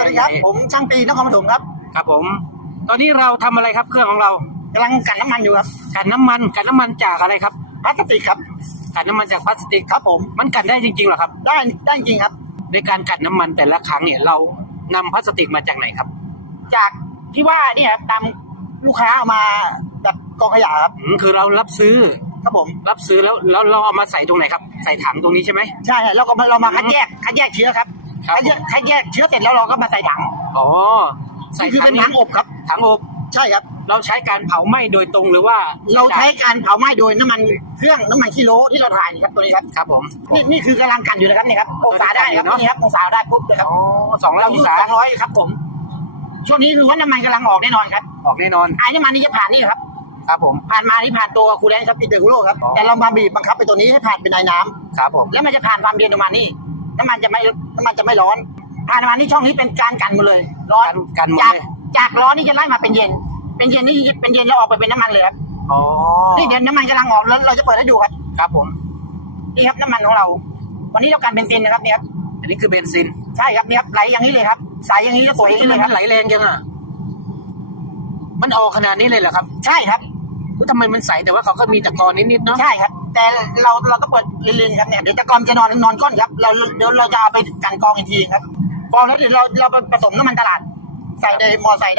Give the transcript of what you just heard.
สวัสดีครับผมช่างตีนครปฐมครับ ครับผม ตอนนี้เราทำอะไรครับเครื่องของเรากำลังกันน้ำมันอยู่ครับกันน้ำมันกันน้ำมันจากอะไรครับพลาสติกครับกันน้ำมันจากพลาสติกครับผมมันกันได้จริงๆเหรอครับได้ได้จริงครับ ในการกันน้ำมันแต่ละครั้งเนี่ยเรานำพลาสติกมาจากไหนครับ จากที่ว่าเนี่ยครับตามลูกค้าเอามาแบบกองขยะครับอืมคือเรารับซื้อ ครับผมรับซื้อแล้วแล้วเราเอามาใส่ตรงไหนครับ ใส่ถังตรงนี้ใช่ไหมใช่ครับเราก็มาเรามาคัดแยกคัดแยกเชื้อครับ ครับคัดแยกคัดแยกเชื้อเสร็จแล้วเราก็มาใส่ถังอ๋อใส่นี่คือถัเป็งนนี้ถังอบครับ ถังอบ ใช่ครับ เราใช้การเผาไหม้โดยตรงหรือว่าเราใช้การเผาไหม้โดยน้ำมันเครื่องน้ำมันกิโลที่เราถ่ายนี่ครับตัวนี้ครับ ครับผม นี่นี่คือกำลังกันอยู่นะครับนี่ครับองศาได้ครับเนอะนี่ครับองศาได้ปุ๊บเลยครับอ๋อสองร้อยเราอองยู่ศาสองร้อยครับผม ช่วงนี้คือว่าน้ำมันกำลังออกแน่นอนครับออกแน่นอน ไอ้น้ำมันนี่จะผ่านนี่ครับ ครับผม ผ่านมาที่ผ่านตัวคูลแลนซ์ครับปิดเดกุโรครับ อ๋อ แต่เรามาบีบบังคับไปตัวนี้ให้ผ่านเป็นไอ้น้ำ ครับผม แล้วมันจะผ่านความเย็นออกมานี่ น้ำมันจะไม่น้ำมันจะไม่ร้อนผ่านมานี่ช่องนี้เป็นการกันหมดเลย ร้อนกันกันหมดจากเลย จากร้อนนี่จะไล่มาเป็นเย็น เป็นเย็นนี่เป็นเย็นแล้วออกไปเป็นน้ำมันเลยครับอ๋อนี่เดี๋ยวน้ำมันกำลังออกแล้วเราจะเปิดให้ดูครับครับผม นี่ครับน้ำมันของเรา วันนี้เรากันเบนซินนะครับเนี่ยครับอันนี้คือเบนซินใช่ครับเนี่ยครับไหลอย่างนี้เลยครับใสอย่างนี้จะสวยอย่างนี้มัเลยครับนไหลแรงจังอะ มันออกขนาดนี้เลยเหรอครับ ใช่ครับอุ๊ย ทำไมมันใสแต่ว่าเขาก็มีตะกอนนิดๆเนาะใช่ครับ แต่เราเราก็เปิดลืมๆครับเนี่ยเดี๋ยวตะกอนจะนอนนอนก้อนครับเราเดี๋ยวเราจะเอาไปกันกองอีกทีครับกองแล้วเดี๋ยวเราเราไปผสมน้ำมันตลาด ใส่ในมอไซค์ได้